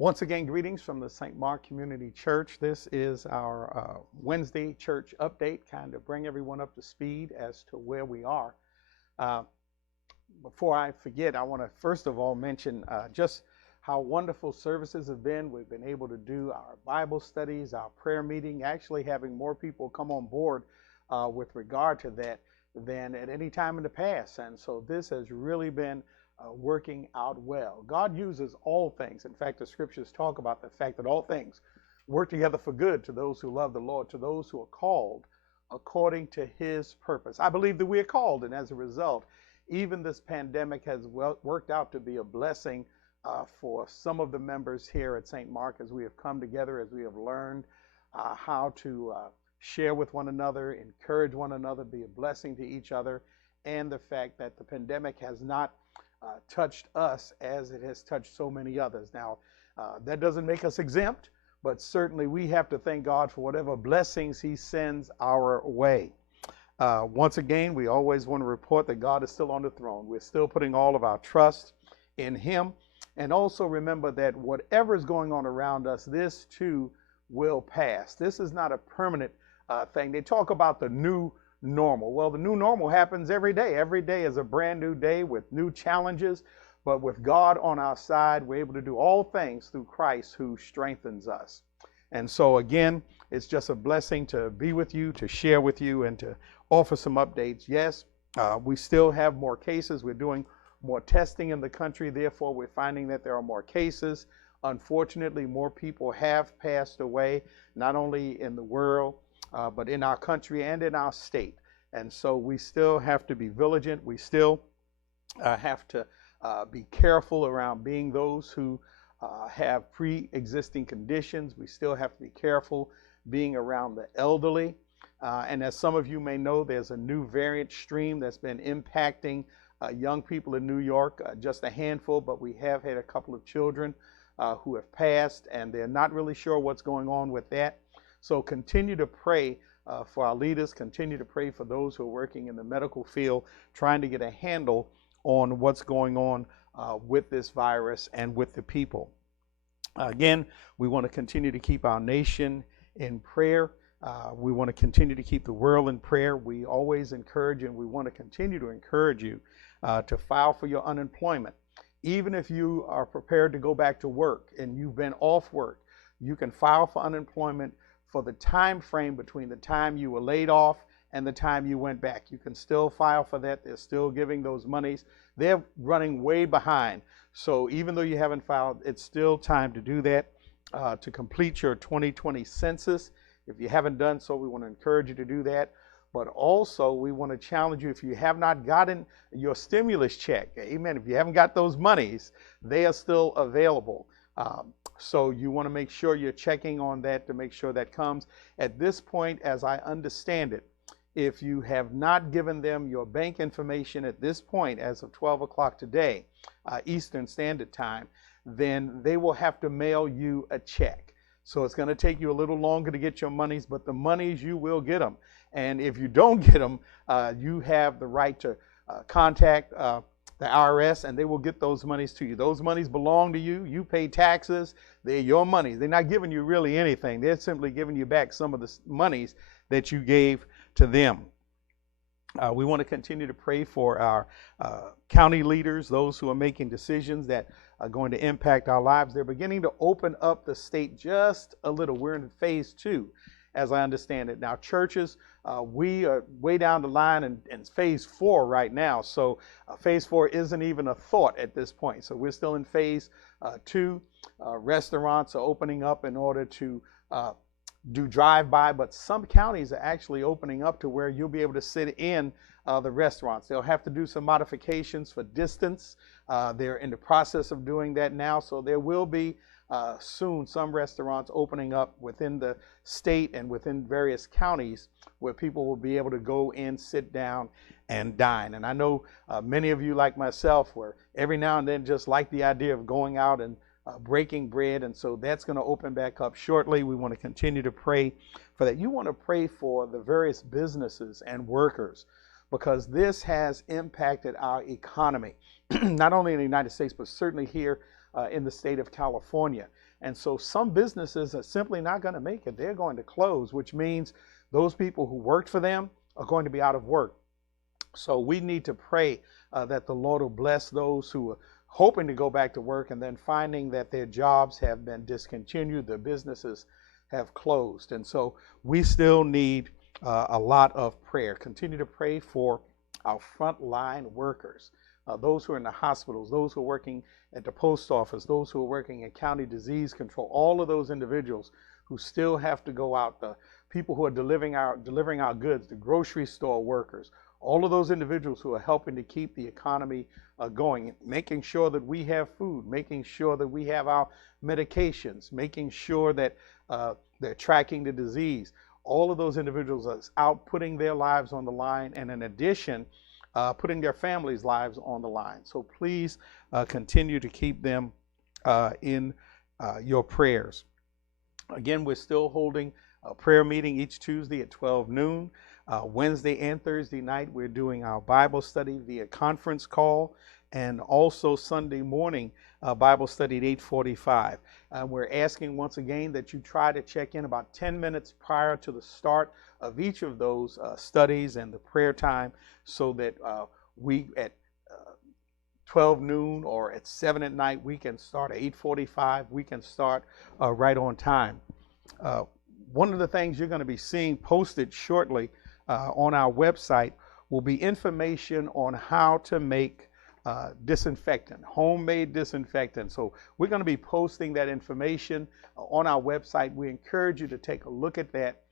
Once again, greetings from the St. Mark Community Church. This is our Wednesday church update, kind of bring everyone up to speed as to where we are. Before I forget, I want to first of all mention just how wonderful services have been. We've been able to do our Bible studies, our prayer meeting, actually having more people come on board with regard to that than at any time in the past. And so this has really been working out well. God uses all things. In fact, the scriptures talk about the fact that all things work together for good to those who love the Lord, to those who are called according to his purpose. I believe that we are called, and as a result, even this pandemic has worked out to be a blessing for some of the members here at St. Mark as we have come together, as we have learned how to share with one another, encourage one another, be a blessing to each other, and the fact that the pandemic has not touched us as it has touched so many others. Now, that doesn't make us exempt, but certainly we have to thank God for whatever blessings he sends our way. Once again, we always want to report that God is still on the throne. We're still putting all of our trust in him. And also remember that whatever is going on around us, this too will pass. This is not a permanent thing. They talk about the new normal. Well, the new normal happens every day. Every day is a brand new day with new challenges. But with God on our side, we're able to do all things through Christ who strengthens us. And so again, it's just a blessing to be with you, to share with you, and to offer some updates. Yes, we still have more cases. We're doing more testing in the country. Therefore, we're finding that there are more cases. Unfortunately, more people have passed away, not only in the world, but in our country and in our state. And so we still have to be vigilant. We still have to be careful around being those who have pre-existing conditions. We still have to be careful being around the elderly. And as some of you may know, there's a new variant stream that's been impacting young people in New York, just a handful, but we have had a couple of children who have passed, and they're not really sure what's going on with that. So continue to pray for our leaders, continue to pray for those who are working in the medical field, trying to get a handle on what's going on with this virus and with the people. Again, we want to continue to keep our nation in prayer. We want to continue to keep the world in prayer. We always encourage, and we want to continue to encourage you to file for your unemployment. Even if you are prepared to go back to work and you've been off work, you can file for unemployment for the time frame between the time you were laid off and the time you went back. You can still file for that. They're still giving those monies. They're running way behind. So even though you haven't filed, it's still time to do that, to complete your 2020 census. If you haven't done so, we want to encourage you to do that. But also, we want to challenge you, if you have not gotten your stimulus check, amen, if you haven't got those monies, they are still available. So you want to make sure you're checking on that to make sure that comes. At this point, as I understand it, if you have not given them your bank information at this point, as of 12 o'clock today, Eastern Standard Time, then they will have to mail you a check. So it's going to take you a little longer to get your monies, but the monies, you will get them. And if you don't get them, you have the right to contact the IRS, and they will get those monies to you. Those monies belong to you. You pay taxes. They're your monies. They're not giving you really anything. They're simply giving you back some of the monies that you gave to them. We want to continue to pray for our county leaders, those who are making decisions that are going to impact our lives. They're beginning to open up the state just a little. We're in phase 2, as I understand it. Now, churches, we are way down the line in phase 4 right now. So phase 4 isn't even a thought at this point. So we're still in phase 2. Restaurants are opening up in order to do drive-by, but some counties are actually opening up to where you'll be able to sit in the restaurants. They'll have to do some modifications for distance. They're in the process of doing that now, so there will be soon some restaurants opening up within the state and within various counties where people will be able to go in, sit down, and dine. And I know many of you, like myself, were every now and then just like the idea of going out and breaking bread, and so that's going to open back up shortly. We want to continue to pray for that. You want to pray for the various businesses and workers, because this has impacted our economy, not only in the United States, but certainly here in the state of California. And so some businesses are simply not going to make it. They're going to close, which means those people who worked for them are going to be out of work. So we need to pray that the Lord will bless those who are hoping to go back to work and then finding that their jobs have been discontinued, their businesses have closed. And so we still need a lot of prayer. Continue to pray for our frontline workers, those who are in the hospitals, those who are working at the post office, those who are working in county disease control, all of those individuals who still have to go out, the people who are delivering our goods, the grocery store workers, all of those individuals who are helping to keep the economy going, making sure that we have food, making sure that we have our medications, making sure that they're tracking the disease. All of those individuals are out putting their lives on the line, and in addition, putting their families' lives on the line. So please continue to keep them in your prayers. Again, we're still holding a prayer meeting each Tuesday at 12 noon. Wednesday and Thursday night, we're doing our Bible study via conference call, and also Sunday morning Bible study at 8:45. We're asking once again that you try to check in about 10 minutes prior to the start of each of those studies and the prayer time, so that we at 12 noon or at 7 at night, we can start at 8:45. We can start right on time. One of the things you're going to be seeing posted shortly on our website will be information on how to make disinfectant, homemade disinfectant. So we're going to be posting that information on our website. We encourage you to take a look at that.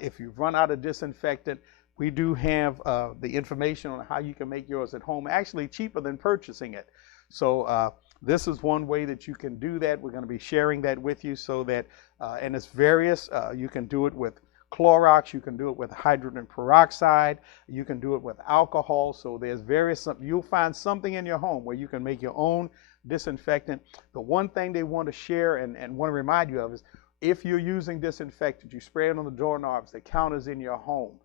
If you've run out of disinfectant, we do have the information on how you can make yours at home, actually cheaper than purchasing it. So this is one way that you can do that. We're going to be sharing that with you, so that, and it's various. You can do it with Clorox, you can do it with hydrogen peroxide, you can do it with alcohol. So there's various, you'll find something in your home where you can make your own disinfectant. The one thing they want to share and want to remind you of is, if you're using disinfectant, you spray it on the doorknobs, the counters in your home,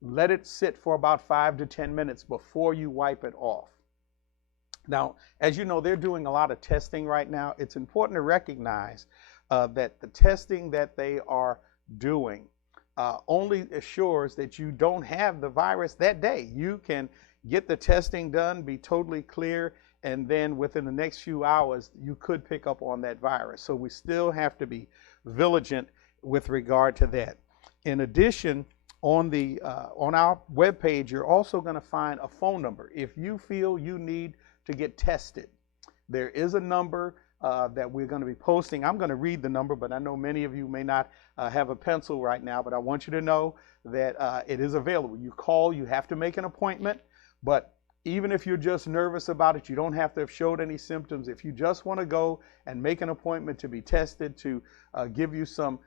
let it sit for about 5 to 10 minutes before you wipe it off. Now, as you know, they're doing a lot of testing right now. It's important to recognize that the testing that they are doing only assures that you don't have the virus that day. You can get the testing done, be totally clear, and then within the next few hours, you could pick up on that virus. So we still have to be vigilant with regard to that. In addition, on our webpage, you're also going to find a phone number. If you feel you need to get tested, there is a number that we're going to be posting. I'm going to read the number, but I know many of you may not have a pencil right now, but I want you to know that it is available. You call, you have to make an appointment, but even if you're just nervous about it, you don't have to have showed any symptoms. If you just want to go and make an appointment to be tested, to give you some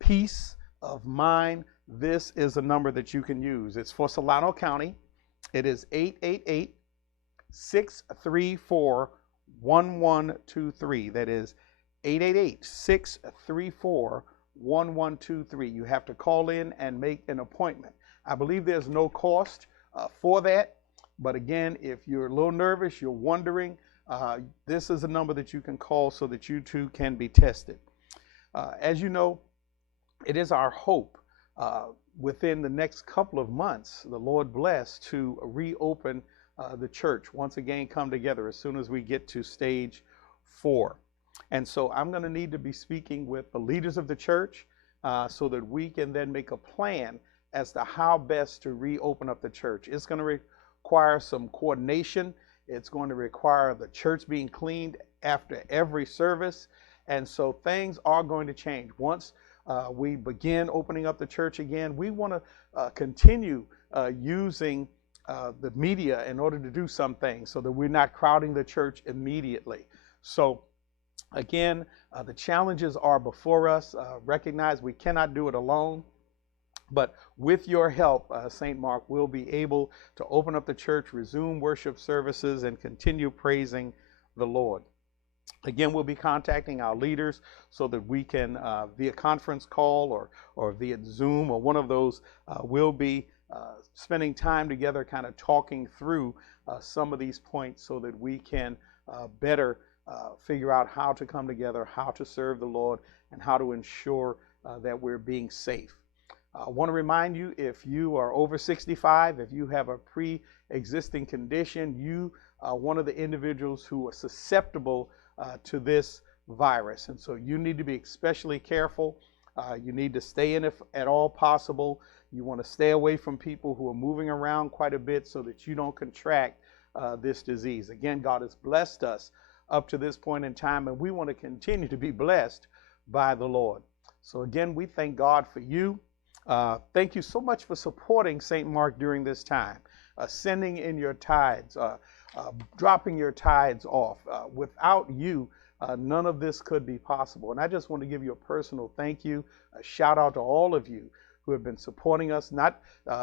peace of mind, this is a number that you can use. It's for Solano County. It is 888-634-1123. That is 888-634-1123. You have to call in and make an appointment. I believe there's no cost for that. But again, if you're a little nervous, you're wondering, this is a number that you can call so that you too can be tested. As you know, it is our hope within the next couple of months, the Lord bless, to reopen the church, once again come together as soon as we get to stage 4. And so I'm going to need to be speaking with the leaders of the church so that we can then make a plan as to how best to reopen up the church. It's going to require some coordination. It's going to require the church being cleaned after every service. And so things are going to change. Once we begin opening up the church again, we want to continue using the media in order to do some things so that we're not crowding the church immediately. So again, the challenges are before us. Recognize we cannot do it alone. But with your help, St. Mark will be able to open up the church, resume worship services, and continue praising the Lord. Again, we'll be contacting our leaders so that we can, via conference call or via Zoom or one of those, we'll be spending time together kind of talking through some of these points so that we can better figure out how to come together, how to serve the Lord, and how to ensure that we're being safe. I want to remind you, if you are over 65, if you have a pre-existing condition, you are one of the individuals who are susceptible to this virus. And so you need to be especially careful. You need to stay in if at all possible. You want to stay away from people who are moving around quite a bit so that you don't contract this disease. Again, God has blessed us up to this point in time, and we want to continue to be blessed by the Lord. So again, we thank God for you. Thank you so much for supporting St. Mark during this time, sending in your tithes, dropping your tithes off. Without you, none of this could be possible. And I just want to give you a personal thank you, a shout out to all of you who have been supporting us.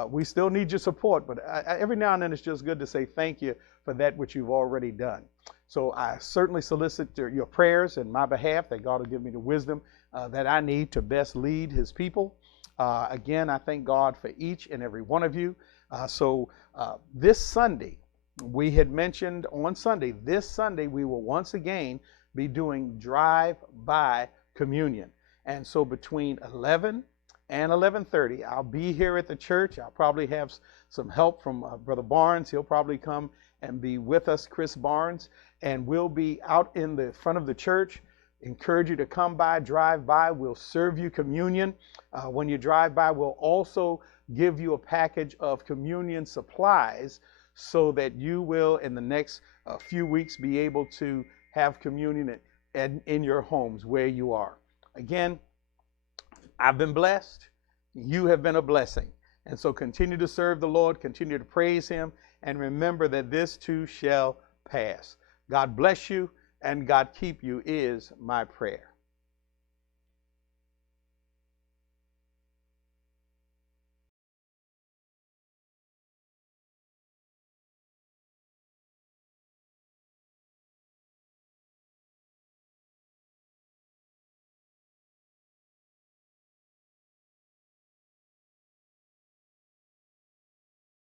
We still need your support, but every now and then it's just good to say thank you for that which you've already done. So I certainly solicit your prayers in my behalf, that God will give me the wisdom that I need to best lead his people. Again, I thank God for each and every one of you. So this Sunday, we had mentioned on Sunday, this Sunday we will once again be doing drive-by communion. And so between 11 and 11:30, I'll be here at the church. I'll probably have some help from Brother Barnes. He'll probably come and be with us, Chris Barnes, and we'll be out in the front of the church. Encourage you to come by, drive by. We'll serve you communion. When you drive by, we'll also give you a package of communion supplies so that you will, in the next few weeks, be able to have communion in your homes where you are. Again, I've been blessed. You have been a blessing. And so continue to serve the Lord, continue to praise him, and remember that this too shall pass. God bless you and God keep you is my prayer.